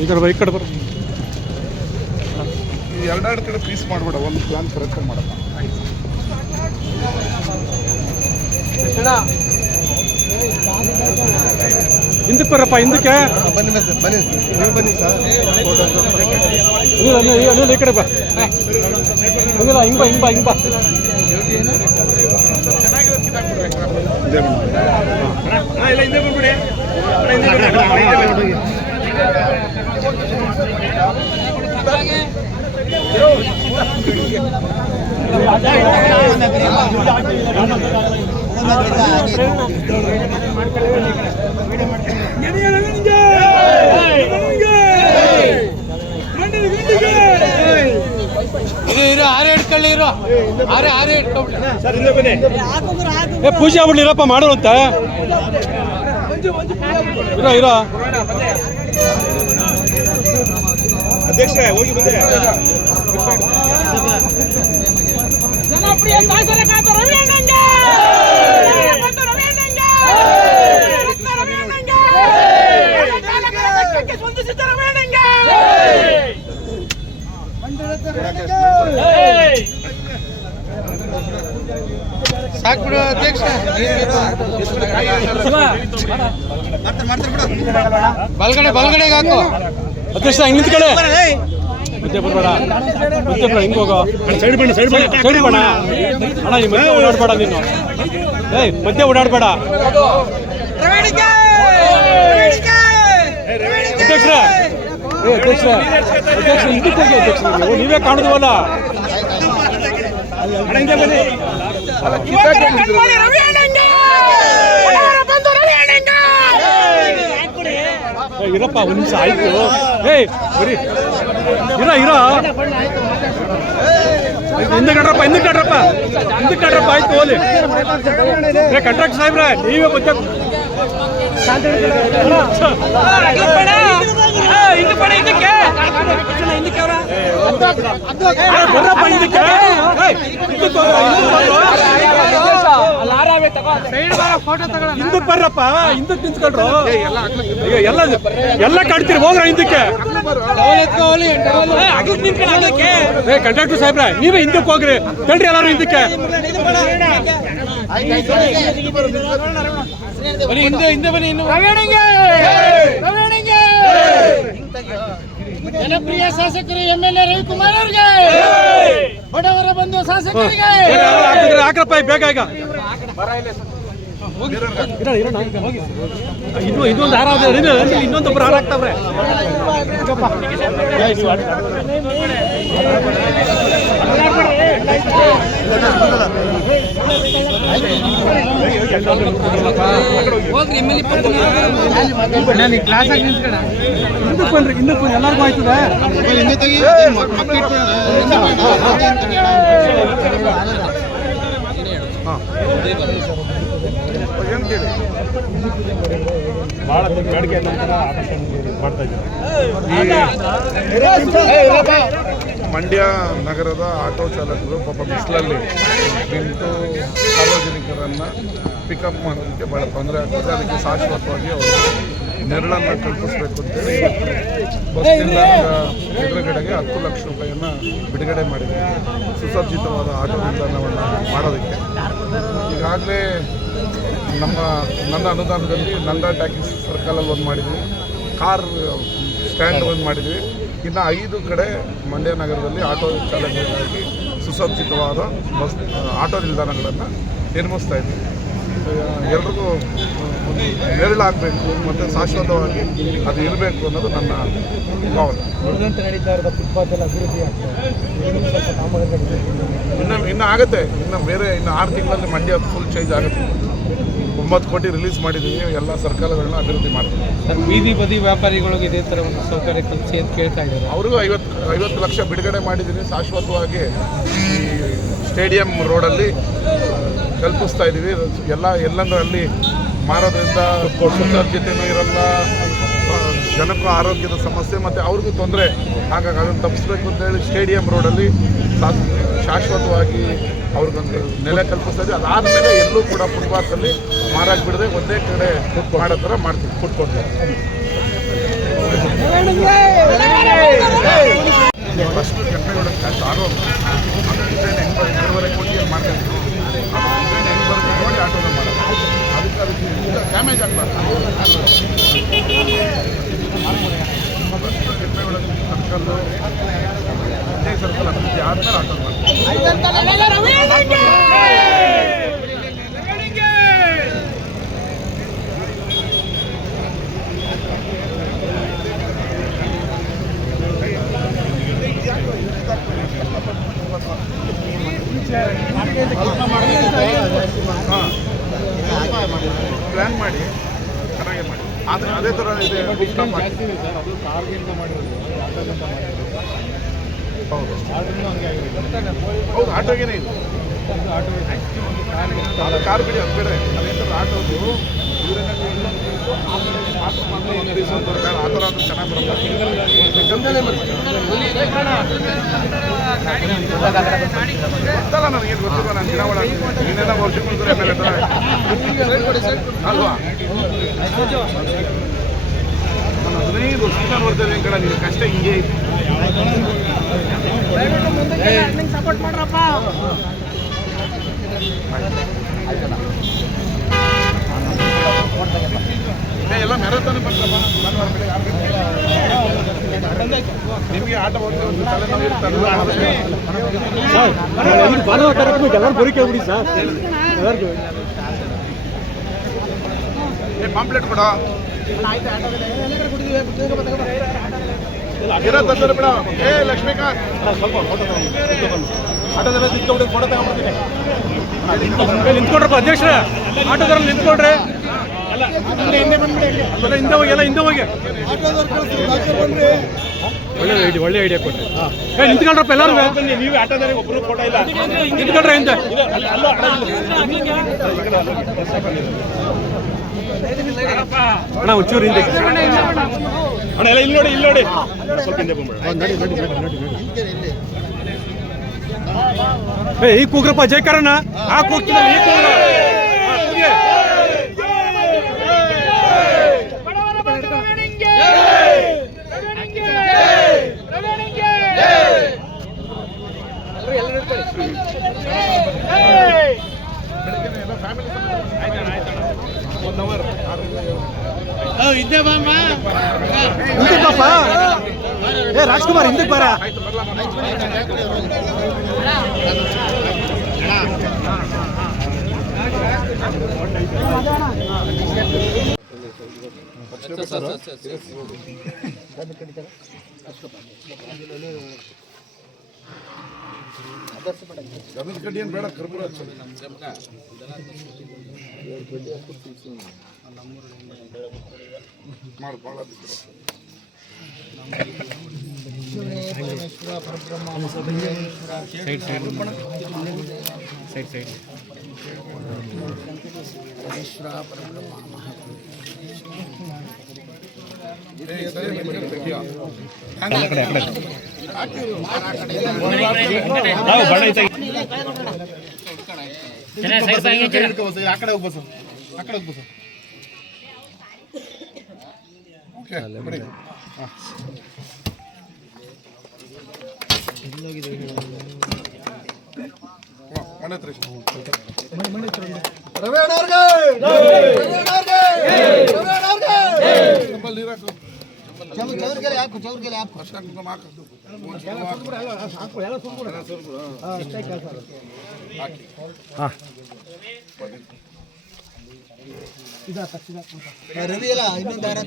ಈ ಕಡೆ ಈ ಕಡೆ ಬರ ಎರಡೆರಡು ಕಡೆ ಪೀಸ್ ಮಾಡಬೇಡ, ಒಂದು ಪ್ಲಾನ್ ಕರೆಕ್ಟಾಗಿ ಮಾಡಪ್ಪ. ಹಿಂದಕ್ಕೆ ಬರಪ್ಪ, ಹಿಂದಕ್ಕೆ ಬನ್ನಿ ಸರ್, ಬನ್ನಿ ನೀವು ಬನ್ನಿ ಸರ್. ಈ ಕಡೆ ಬಾ, ಹಂಗಿಲ್ಲ, ಹಿಂಗ್ ಬಾ ಹಿಂಗ್ ಬಾ ಹಿಂಗ್ ಬಾ. ಪೂಜೆ ಆಗ್ಬಿಡ್ಲಿರಪ್ಪ ಮಾಡು ಅಂತ ಇರೋ ಅಧ್ಯಕ್ಷ ಹೋಗಿ ಬಂದೆ. ಜನಪ್ರಿಯ ಶಾಸಕ ರವಿ ಅಣ್ಣಂಗೆ ಸ್ವಂತಿಸಿದ ರವಿ ಅಣ್ಣಂಗೆ ಸಾಕ್ಬಿಡು ಅಧ್ಯಕ್ಷ. ಬಲ್ಗಡೆಗೆ ಹಾಕು ಅಧ್ಯಕ್ಷ. ಹಿಂಗ್ ನಿಂತ್ಕಡೆ, ಮಧ್ಯೆ ಬರ್ಬೇಡ, ಮಧ್ಯೆ ಬೇಡ, ಹಿಂಗೆ ಹೋಗೋ. ಸೈಡ್ ಬಣ್ಣ ಸೈಡ್ ಬಣ್ಣ ಸೈಡ್ ಬಣ್ಣ ಅಣ್ಣ, ಈ ಮಧ್ಯೆ ಓಡಾಡ್ಬೇಡ ನೀನು. ಮಧ್ಯೆ ಓಡಾಡ್ಬೇಡ ಅಧ್ಯಕ್ಷರೇ. ಅಧ್ಯಕ್ಷರೇ ಅಧ್ಯಕ್ಷ ಹಿಂದಕ್ಕೆ ಹೋಗಿ ಅಧ್ಯಕ್ಷ, ನೀವೇ ಕಾಣುದವಲ್ಲ. ಇರಪ್ಪ, ಒಂದು ನಿಮಿಷ ಆಯ್ತು. ಬರೀ ಇರೋ ಹಿಂದಕ್ಕೆ ಕಡ್ರಪ್ಪ, ಹಿಂದಕ್ಕೆ ಕಡ್ರಪ್ಪ, ಹಿಂದಕ್ಕೆ ಕಡ್ರಪ್ಪ. ಆಯ್ತು ಹೋಲಿ. ಕಂಟ್ರಾಕ್ಟ್ ಸಾಹೇಬ್ರೆ, ನೀವೇ ಮತ್ತೆ ಬರ್ರಪ್ಪ ಹಿಂದಕ್ಕೆ. ಹಿಂದಕ್ಕೆ ಬರ್ರಪ್ಪ, ಹಿಂದಕ್ಕೆ ನಿಂತ್ಕೊಂಡ್ರು ಎಲ್ಲ ಕಾಡ್ತೀರಿ. ಹೋಗ್ರ ಹಿಂದಕ್ಕೆ. ಕಂಟ್ರಾಕ್ಟರ್ ಸಾಹೇಬ್ರ, ನೀವೇ ಹಿಂದಕ್ಕೆ ಹೋಗ್ರಿ. ತಡ್ರಿ ಎಲ್ಲಾರು ಹಿಂದಕ್ಕೆ. ಹಿಂದೆ ಬನ್ನಿ. ಜನಪ್ರಿಯ ಶಾಸಕರು MLA ರವಿಕುಮಾರ್ ಅವರಿಗೆ, ಬಡವರ ಬಂಧು ಶಾಸಕರಿಗೆ ಹಾಕ್ರಪ್ಪ ಬೇಗ. ಈಗ ಇನ್ನೊಂದು ಹಾರ, ಇನ್ನೊಂದೊಬ್ರು ಹಾರ ಹಾಕ್ತಾವ್ರೆ. ಹಿಂದಕ್ಕೆ ಬನ್ರಿ, ಹಿಂದಕ್ಕೆ ಬನ್ನಿ, ಎಲ್ಲರಿಗೂ ಆಯ್ತದೆ. ಭಾಳ ಬೇಡಿಕೆ ನಂತರ ಆಪರೇಷನ್ ಮಾಡ್ತಾ ಇದ್ದಾರೆ. ಮಂಡ್ಯ ನಗರದ ಆಟೋ ಚಾಲಕರು ಪಾಪ ಬಿಸಿಲಲ್ಲಿ ನಿಂತು ಸಾರ್ವಜನಿಕರನ್ನು ಪಿಕಪ್ ಮಾಡೋದಕ್ಕೆ ಭಾಳ ತೊಂದರೆ ಆಗ್ತದೆ. ಅದಕ್ಕೆ ಶಾಶ್ವತವಾಗಿ ಅವರು ನೆರಳನ್ನು ಕಲ್ಪಿಸಬೇಕು ಅಂತೇಳಿ ಬಸ್ ನಿಲ್ದಾಣದ ಎದುರುಗಡೆಗೆ 10 ಲಕ್ಷ ರೂಪಾಯಿಯನ್ನು ಬಿಡುಗಡೆ ಮಾಡಿದೆ, ಸುಸಜ್ಜಿತವಾದ ಆಟೋ ನಿಲ್ದಾಣವನ್ನು ಮಾಡೋದಕ್ಕೆ. ಈಗಾಗಲೇ ನನ್ನ ಅನುದಾನದಲ್ಲಿ ನಂದಾ ಟ್ಯಾಕ್ಸಿ ಸರ್ಕಲಲ್ಲಿ ಒಂದು ಮಾಡಿದ್ವಿ, ಕಾರ್ ಸ್ಟ್ಯಾಂಡ್ ಒಂದು ಮಾಡಿದ್ವಿ. ಇನ್ನು 5 ಕಡೆ ಮಂಡ್ಯ ನಗರದಲ್ಲಿ ಆಟೋ ಚಾಲಕರಿಗಾಗಿ ಸುಸಜ್ಜಿತವಾದ ಬಸ್ ಆಟೋ ನಿಲ್ದಾಣಗಳನ್ನು ನಿರ್ಮಿಸ್ತಾ ಇದ್ದೀವಿ. ಎಲ್ರಿಗೂ ನೆರಳಾಗಬೇಕು ಮತ್ತು ಶಾಶ್ವತವಾಗಿ ಅದು ಇರಬೇಕು ಅನ್ನೋದು ನನ್ನ ಭಾವನೆ. ಇನ್ನು ಆಗುತ್ತೆ. ಇನ್ನು 6 ತಿಂಗಳಲ್ಲಿ ಮಂಡ್ಯ ಫುಲ್ ಚೇಂಜ್ ಆಗುತ್ತೆ. 9 ಕೋಟಿ ರಿಲೀಸ್ ಮಾಡಿದ್ದೀವಿ, ಎಲ್ಲ ಸರ್ಕಾರಗಳನ್ನ ಅಭಿವೃದ್ಧಿ ಮಾಡ್ತೀವಿ. ಸರ್, ಬೀದಿ ಬದಿ ವ್ಯಾಪಾರಿಗಳಿಗೆ ಇದೇ ಥರ ಒಂದು ಸೌಕರ್ಯ ಕಲ್ಪಿಸಿ ಅಂತ ಕೇಳ್ತಾ ಇದ್ದಾರೆ. ಅವ್ರಿಗೂ 50 ಲಕ್ಷ ಬಿಡುಗಡೆ ಮಾಡಿದ್ದೀನಿ. ಶಾಶ್ವತವಾಗಿ ಈ ಸ್ಟೇಡಿಯಂ ರೋಡಲ್ಲಿ ಕಲ್ಪಿಸ್ತಾ ಇದ್ದೀವಿ. ಎಲ್ಲಂದ್ರೆ ಅಲ್ಲಿ ಮಾರೋದ್ರಿಂದ ಸುಸಜ್ಜಿತನೂ ಇರಲ್ಲ, ಜನಕ್ಕೂ ಆರೋಗ್ಯದ ಸಮಸ್ಯೆ ಮತ್ತು ಅವ್ರಿಗೂ ತೊಂದರೆ. ಹಾಗಾಗಿ ಅದನ್ನು ತಪ್ಪಿಸ್ಬೇಕು ಅಂತೇಳಿ ಸ್ಟೇಡಿಯಂ ರೋಡಲ್ಲಿ ಶಾಶ್ವತವಾಗಿ ಅವ್ರಿಗೊಂದು ನೆಲೆ ಕಲ್ಪಿಸ್ತದೆ. ಅದಾದಮೇಲೆ ಎಲ್ಲೂ ಕೂಡ ಫುಟ್ಪಾತಲ್ಲಿ ಮಾರಾಕ್ ಬಿಡದೆ ಒಂದೇ ಕಡೆ ಮಾಡೋ ಥರ ಮಾಡ್ತೀವಿ. ಫುಡ್ ಕೊಡ್ತಾರೆ ಫಸ್ಟ್ ಕೆಂಪೇಗೌಡ ಕ್ಯಾಶ್ ಆರೋಗ್ಯ ಡಿಸೈನ್ ಹೆಂಗೆ ಬರುತ್ತೆ 2.5 ಕೋಟಿಯಲ್ಲಿ ಮಾಡ್ತಾ ಇದ್ರು. ಅದು ಡಿಸೈನ್ ಹೆಂಗೆ ಬರುತ್ತೆ ನೋಡಿ ಆಟೋದ ಮಾಡೋದು. ಅದಕ್ಕೆ ಡ್ಯಾಮೇಜ್ ಆಗ್ಬಾರ್ದು. ಕೆಂಪೇಗೌಡ ಸರ್ಕಲ್ಲು ಅದೇ ಸರ್ಕಲ್ ಅಭಿವೃದ್ಧಿ ಆದ್ಮೇಲೆ ಆಟೋ ಮಾಡ್ತೀವಿ. ಪ್ಲ್ಯಾನ್ ಮಾಡಿ ಚೆನ್ನಾಗಿ ಮಾಡಿ. ಆದರೆ ಅದೇ ಥರ ಇದೆ. ಹೌದು ಹೌದು ಆಟೋಗೇನೆ ಇದೆ. ಅದು ಕಾರ್ ಬಿಡಿ, ಅದು ಬೇಡ. ಅದೇ ಥರ ಆಟೋದು ಊರಿನಲ್ಲಿ ಆ ಥರ ಅದು ಚೆನ್ನಾಗಿ ಗೊತ್ತಲ್ಲ ನನಗೆ ಗೊತ್ತಿಲ್ಲ. ನಾನು ಗಿಡಗಳ ಇನ್ನೆಲ್ಲ ವರ್ಷ ಮುಂದೆ ಅಲ್ವಾ? ನಾನು 15 ವರ್ಷದಿಂದ ನೋಡ್ತೇನೆ ಕಡೆ ನೀವು ಕಷ್ಟ ಹಿಂಗೆ ಐತಿ. ಸಪೋರ್ಟ್ ಮಾಡ್ರಪ್ಪ. ಎಲ್ಲ ಮ್ಯಾರಥಾನ್ ಬಂದ್ರಪ್ಪ. ನಿಮಗೆ ಆಟ ಓಡ್ತೀವಿ ತಲೆನೋವು ಇರ್ತದೆ. ಎಲ್ಲರೂ ಬರೀ ಕೇಳ್ಬಿಡಿ ಸರ್. ಎಲ್ಲರಿಗೂ ಪಾಂಪ್ಲೆಟ್ ಕೊಡ ಇರೋ ತಂದ್ರೆ ಬಿಡ. ಲಕ್ಷ್ಮೀಕಾಂತ್ ಸ್ವಲ್ಪ ಫೋಟೋ ಆಟೋದೆಲ್ಲ ನಿಂತ್ಕೊಂಡ್ಬಿಡಿ, ಫೋಟೋ ತಗೊಂಡ್ಬಿಡ್ತೀನಿ. ನಿಂತ್ಕೊಂಡ್ರಪ್ಪ ಅಧ್ಯಕ್ಷರ, ಆಟೋದವ್ರಲ್ಲಿ ನಿಂತ್ಕೊಂಡ್ರೆ ಅಲ್ಲ ಹಿಂದೆ ಬಂದ್ಬಿಡಿ. ಅಲ್ಲ ಹಿಂದೆ ಹೋಗಿ, ಎಲ್ಲ ಹಿಂದೆ ಹೋಗಿ. ಒಳ್ಳೆ ಐಡಿಯಾ ಕೊಟ್ಟೆ. ನಿಂತ್ಕೊಂಡ್ರಪ್ಪ ಎಲ್ಲರೂ. ನೀವು ಆಟೋದಲ್ಲಿ ಒಬ್ಬರು ಫೋಟೋ ಇಲ್ಲ, ನಿಂತ್ಕೊಂಡ್ರೆ ಹಿಂದೆ. ಅಣ್ಣ ಒಂಚೂರು ಹಿಂದೆ ಅಣ್ಣ. ಎಲ್ಲ ಇಲ್ಲಿ ನೋಡಿ, ಇಲ್ಲಿ ನೋಡಿ, ಸ್ವಲ್ಪ ಹಿಂದೆ ಬಂದ್ಬಿಡ. ಈ ಕೂಗ್ರಪ್ಪ ಜೈಕರಣ್ಣ. ಆ ಕೂಗ್ತಿಲ್ಲ, ಈ ಕೂಗ್ರ. ಹಿಂದಪ್ಪ. ರಾಜ್ಕುಮಾರ್ ಹಿಂದಕ್ಕೆ ಬಾರ. ಗಮನ ಕಡ್ಡಿ ಏನು ಬೇಡ, ಕರ್ಪೂರ ಆ ಕಡೆ ಹೋಗ್ಬಸ. ಓಕೆ ರವಿ ಅಲ್ಲ ಇನ್ನೊಂದು ಯಾರ